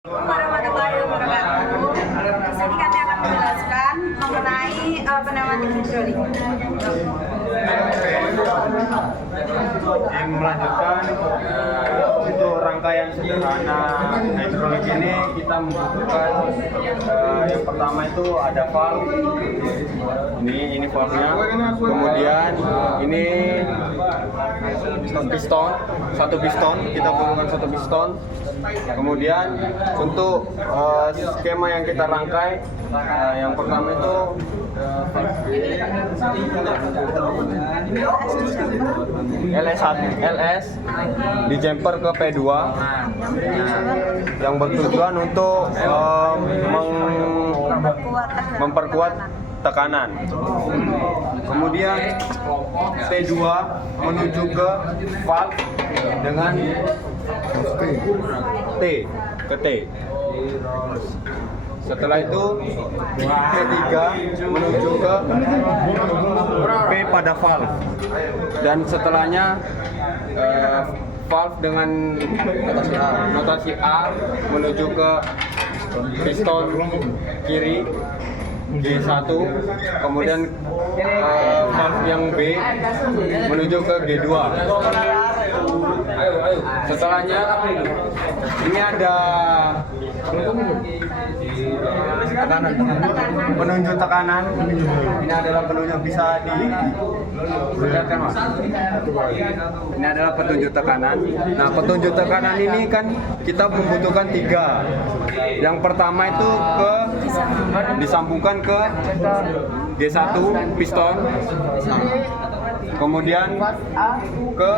Warahmatullahi wabarakatuh. Di sini kami akan menjelaskan mengenai pneumatik hidrolik. Melanjutkan untuk rangkaian sederhana hidrolik ini kita membutuhkan yang pertama itu ada valve. Ini valve-nya. Kemudian ini piston, satu piston, kita butuhkan satu piston. Kemudian untuk skema yang kita rangkai, yang pertama itu LS di jumper ke P2 yang bertujuan untuk memperkuat tekanan. Kemudian T2 menuju ke valve dengan T ke T. Setelah itu P3 menuju ke P pada valve, dan setelahnya valve dengan notasi A menuju ke piston kiri G1, kemudian valve yang B menuju ke G2. Setelahnya ini ada tekanan, penunjuk tekanan. Ini adalah penunjuk, bisa dilihatkan Mas. Ini adalah petunjuk tekanan. Nah, petunjuk tekanan ini kan kita membutuhkan 3. Yang pertama itu disambungkan ke G1 piston. Kemudian ke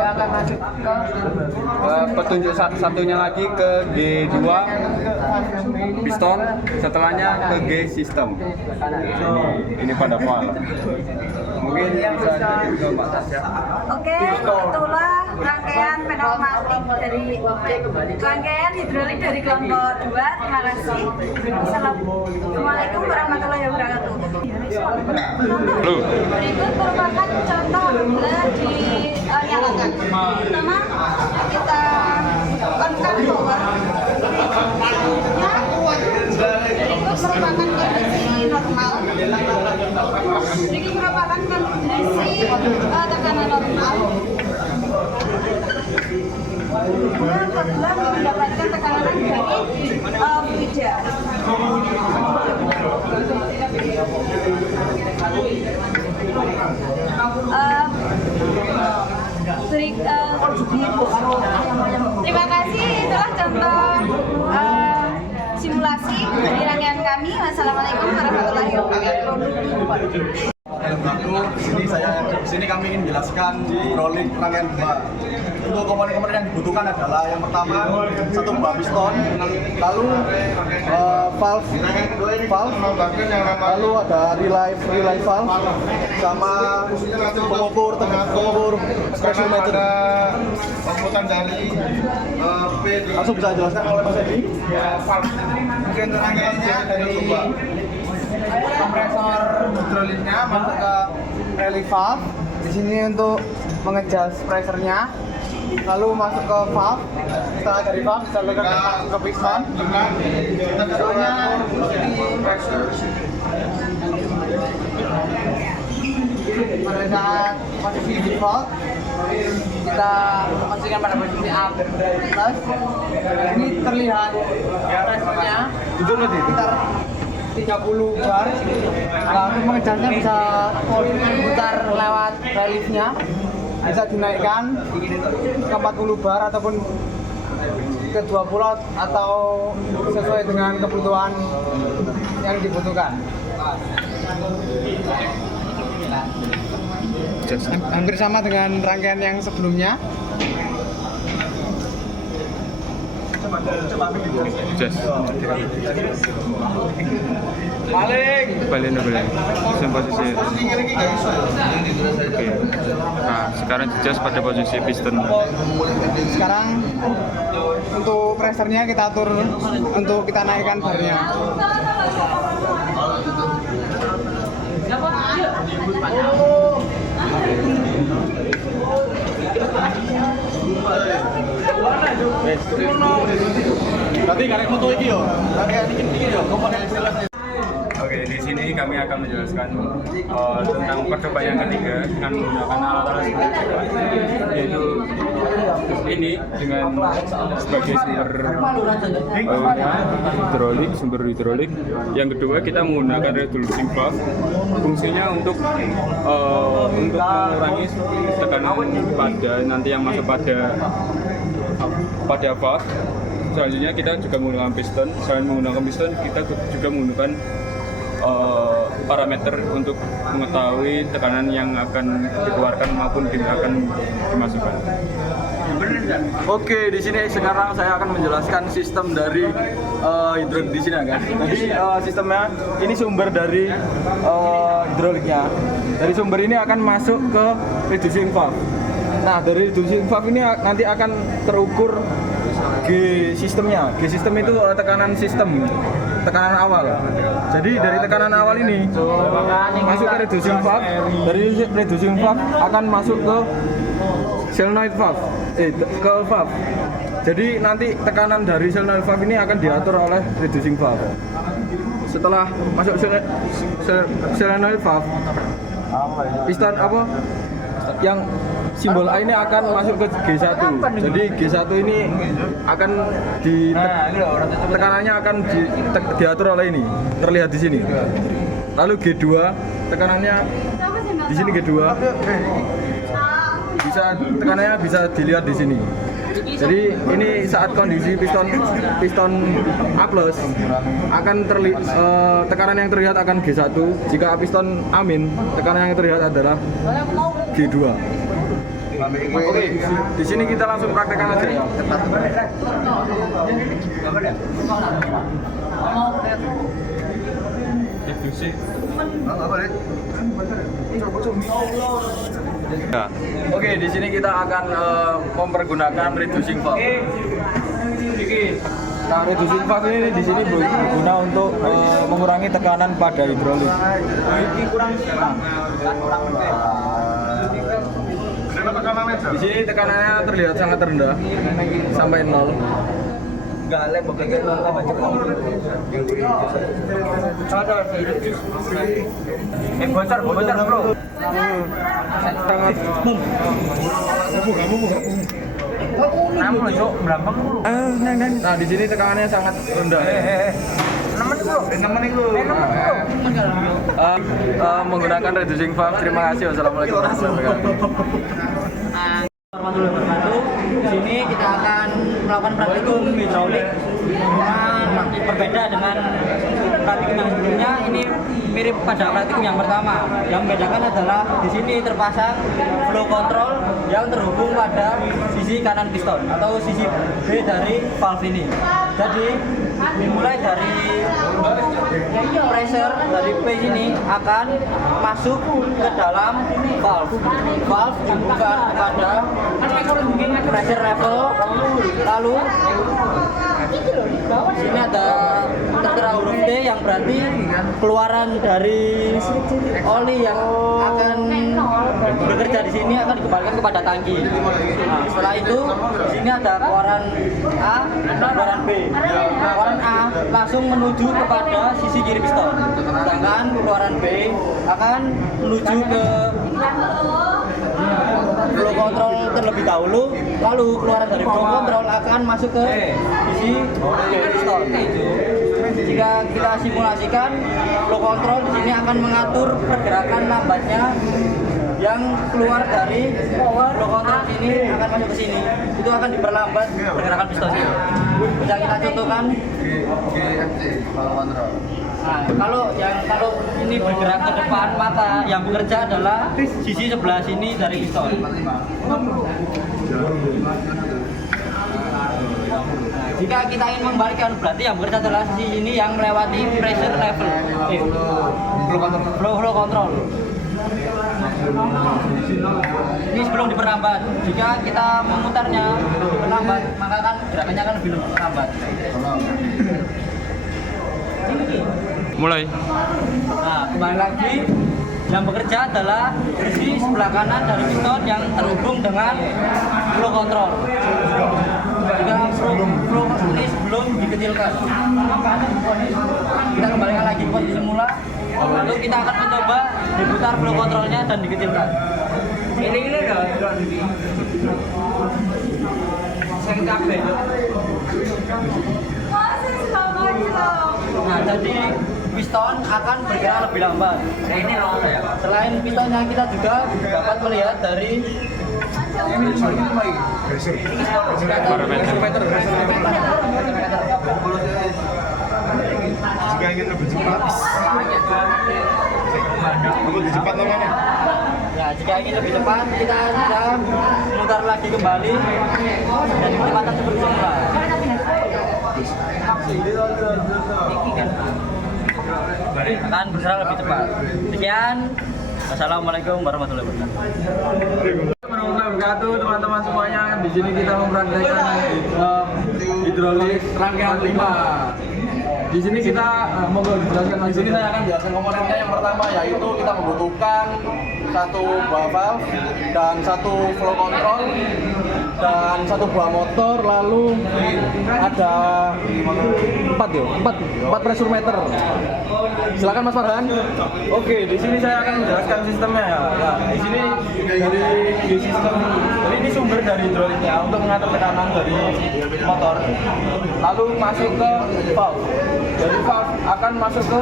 petunjuk satunya lagi ke G2 piston, setelahnya ke G sistem. Ini pada valve. Mungkin bisa jadi ke Mbak Tasya. Oke, itulah rangkaian pneumatik dari rangkaian hidrolik dari kelompok 2. Terima kasih. Assalamualaikum warahmatullahi wabarakatuh. Berikut merupakan contoh apabila dinyalakan. Pertama, kita tekan power. Berikut merupakan kondisi normal. Berikut merupakan kondisi tekanan normal. Kemudian apabila mendapatkan tekanan dari fluida. Terima kasih, itulah contoh simulasi dari rangkaian kami. Wassalamualaikum warahmatullahi wabarakatuh. Di sini kami ingin menjelaskan hidrolik rangkaian 2. Untuk komponen-komponen yang dibutuhkan adalah yang pertama satu buah piston, lalu valve, lalu ada relay valve, sama pengukur pressure meter. Pembuatan dari Langsung bisa jelaskan oleh Mas Edi? mungkin rangkaiannya dari kompresor hidroliknya masuk ke Relay valve. Di sini untuk mengejas pressure-nya, lalu masuk ke valve. Setelah dari valve disalurkan ke piston. tentunya di pressure Pada saat posisi default, kita pastikan pada posisi A plus. Ini terlihat pressure-nya sekitar 30 bar. Lalu mengejasnya bisa putar lewat reliefnya, bisa dinaikkan ke 40 bar ataupun ke 20 atau sesuai dengan kebutuhan yang dibutuhkan. Hampir sama dengan rangkaian yang sebelumnya. Balik. Posisi. Oke. Nah, sekarang adjust pada posisi piston. Sekarang untuk pressure-nya kita atur untuk kita naikkan barnya. Berarti karek moto iki yo. Kayak iki yo komponen jelas. Oke, di sini kami akan menjelaskan tentang percobaan yang ketiga dengan menggunakan alat-alat yaitu ini dengan sebagai sumber hidrolik. Yang kedua kita menggunakan reducing valve. Fungsinya untuk mengurangi tekanan pada nanti yang masuk pada valve. Selanjutnya kita juga menggunakan piston. Selain menggunakan piston, kita juga menggunakan parameter untuk mengetahui tekanan yang akan dikeluarkan maupun akan dimasukkan. Oke, di sini sekarang saya akan menjelaskan sistem dari hidrolik di sini kan. Jadi sistemnya ini sumber dari hidroliknya. Dari sumber ini akan masuk ke reducing valve. Nah, dari reducing valve ini nanti akan terukur G sistemnya. G sistem itu tekanan sistem, tekanan awal. Jadi dari tekanan awal ini masuk ke reducing valve. Dari reducing valve akan masuk ke solenoid valve, ke valve. Jadi nanti tekanan dari solenoid valve ini akan diatur oleh reducing valve. Setelah masuk solenoid valve, piston yang simbol A ini akan masuk ke G1. Jadi G1 ini akan tekanannya akan diatur oleh ini, terlihat di sini. Lalu G2 tekanannya di sini G2. Tekanannya bisa dilihat di sini. Jadi ini saat kondisi piston A+ akan tekanan yang terlihat akan G1. Jika piston A-, tekanan yang terlihat adalah G2. Oke, di sini kita langsung praktekkan aja. Ya. Oke, di sini kita akan mempergunakan reducing valve. Nah, reducing valve ini di sini berguna untuk mengurangi tekanan pada hidrolik. Di sini tekanannya terlihat sangat rendah, sampai 0. Bocor bro. Nah, di sini tekanannya sangat rendah. Menggunakan reducing valve. Terima kasih. Wassalamualaikum warahmatullahi wabarakatuh. Di sini kita akan melakukan praktikum hidrolik. Berbeda dengan praktikum yang sebelumnya, ini mirip pada praktikum yang pertama. Yang membedakan adalah di sini terpasang flow control yang terhubung pada sisi kanan piston atau sisi B dari valve ini. Jadi dimulai dari pressure dari P ini akan masuk ke dalam valve. Valve dibuka kepada pressure level, lalu sini ada tertera huruf D yang berarti keluaran dari oli yang akan bekerja di sini akan dikembalikan kepada tangki. Nah, setelah itu di sini ada keluaran A dan keluaran B. Keluaran A langsung menuju kepada sisi kiri piston, sedangkan keluaran B akan menuju ke flow control terlebih dahulu, lalu keluaran dari flow control akan masuk ke sisi piston. Jika kita simulasikan, flow control di sini akan mengatur pergerakan lambatnya yang keluar dari flow control sini akan masuk ke sini. Itu akan diperlambat pergerakan pistonnya. Bisa kita contohkan. Nah, kalau ini bergerak ke depan, maka yang bekerja adalah sisi sebelah sini dari piston. Jika kita ingin membalikkan, berarti yang bekerja adalah sisi ini yang melewati pressure level, flow control. Ini sebelum diperlambat. Jika kita memutarnya diperlambat, maka kan gerakannya akan lebih lambat. Mulai. Nah, kembali lagi, yang bekerja adalah sisi sebelah kanan dari piston yang terhubung dengan flow control. flow ini sebelum dikecilkan. Kita kembalikan lagi ke posisi semula. Lalu kita akan mencoba diputar flow kontrolnya dan dikecilkan. Ini dong. Saya capek. Nah, jadi piston akan bergerak lebih lambat. Ini loh ya. Selain pistonnya, kita juga dapat melihat dari Jika ingin lebih cepat, lebih cepat namanya. ya, jika ingin lebih cepat, kita bisa memutar lagi kembali dan kecepatan seperti semula. Akan bergerak lebih cepat. Sekian. Assalamualaikum warahmatullahi wabarakatuh. Warahmatullahi wabarakatuh, teman-teman semuanya. Di sini kita mempraktekkan hidrolik rangkaian 5. Di sini kita monggo dijelaskan. Di sini saya akan jelaskan komponennya. Yang pertama yaitu kita membutuhkan satu buah valve dan satu flow control dan satu buah motor, lalu ada empat pressure meter. Silakan Mas Farhan. Oke, di sini saya akan menjelaskan sistemnya ya. Nah, di sini dari sistem, jadi ini sumber dari hidroliknya untuk mengatur tekanan dari motor, lalu masuk ke valve. Jadi valve akan masuk ke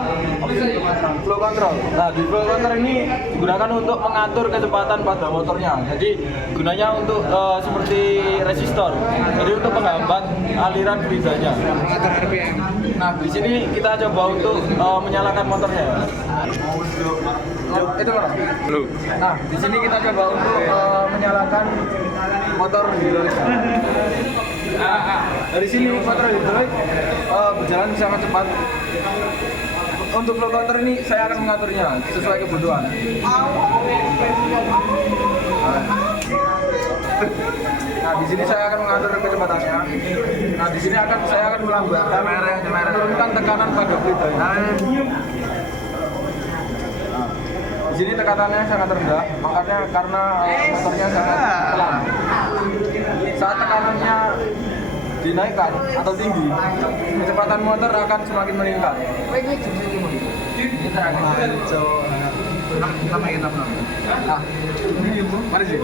flow control. Nah, di flow control ini digunakan untuk mengatur kecepatan pada motornya. Jadi gunanya untuk seperti resistor. Jadi untuk menghambat aliran fluidanya. Nah, di sini kita coba untuk menyalakan motornya. Itu mana? Nah, di sini kita coba untuk menyalakan motor hidrolik. Dari sini motor hidrolik berjalan sangat cepat. Untuk flow control ini saya akan mengaturnya sesuai kebutuhan. Nah, di sini saya akan mengatur kecepatannya. Nah, di sini saya akan melambatkan, menurunkan tekanan pada fluidnya. Nah, di sini tekanannya sangat rendah, makanya karena motornya sangat pelan. Saat tekanannya dinaikkan atau tinggi, kecepatan motor akan semakin meningkat. Kita akan coba. Nah, mari sih.